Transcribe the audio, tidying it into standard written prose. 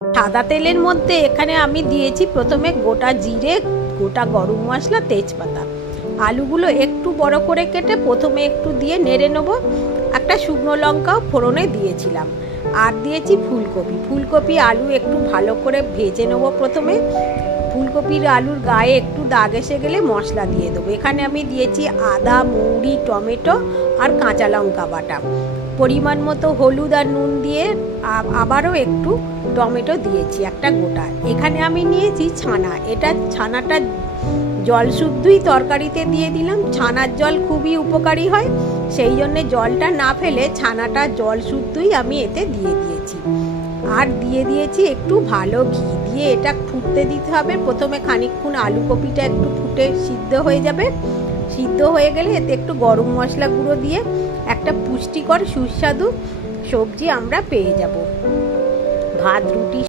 সাদা তেলের মধ্যে এখানে আমি দিয়েছি প্রথমে গোটা জিরে, গোটা গরম মশলা, তেজপাতা। আলুগুলো একটু বড় করে কেটে প্রথমে একটু দিয়ে নেড়ে নেবো। একটা শুকনো লঙ্কাও ফোড়নে দিয়েছিলাম। আর দিয়েছি ফুলকপি আলু একটু ভালো করে ভেজে নেবো প্রথমে। ফুলকপির আলুর গায়ে একটু দাগ এসে গেলে মশলা দিয়ে দেবো। এখানে আমি দিয়েছি আদা, মৌরি, টমেটো আর কাঁচা লঙ্কা বাটা। পরিমাণ মতো হলুদ আর নুন দিয়ে আবারও একটু টমেটো দিয়েছি একটা গোটা। এখানে আমি নিয়েছি ছানা। ছানাটা জল শুদ্ধই তরকারিতে দিয়ে দিলাম। ছানার জল খুবই উপকারী হয়, সেই জন্যে জলটা না ফেলে ছানাটা জল শুদ্ধই আমি এতে দিয়ে দিয়েছি। আর দিয়ে দিয়েছি একটু ভালো ঘি দিয়ে এটা ফুটতে দিতে হবে। প্রথমে খানিকক্ষণ আলু কপিটা একটু ফুটে সিদ্ধ হয়ে যাবে। সিদ্ধ হয়ে গেলে এতে একটু গরম মশলা গুঁড়ো দিয়ে একটা পুষ্টিকর সুস্বাদু সবজি আমরা পেয়ে যাব। ভাত, রুটি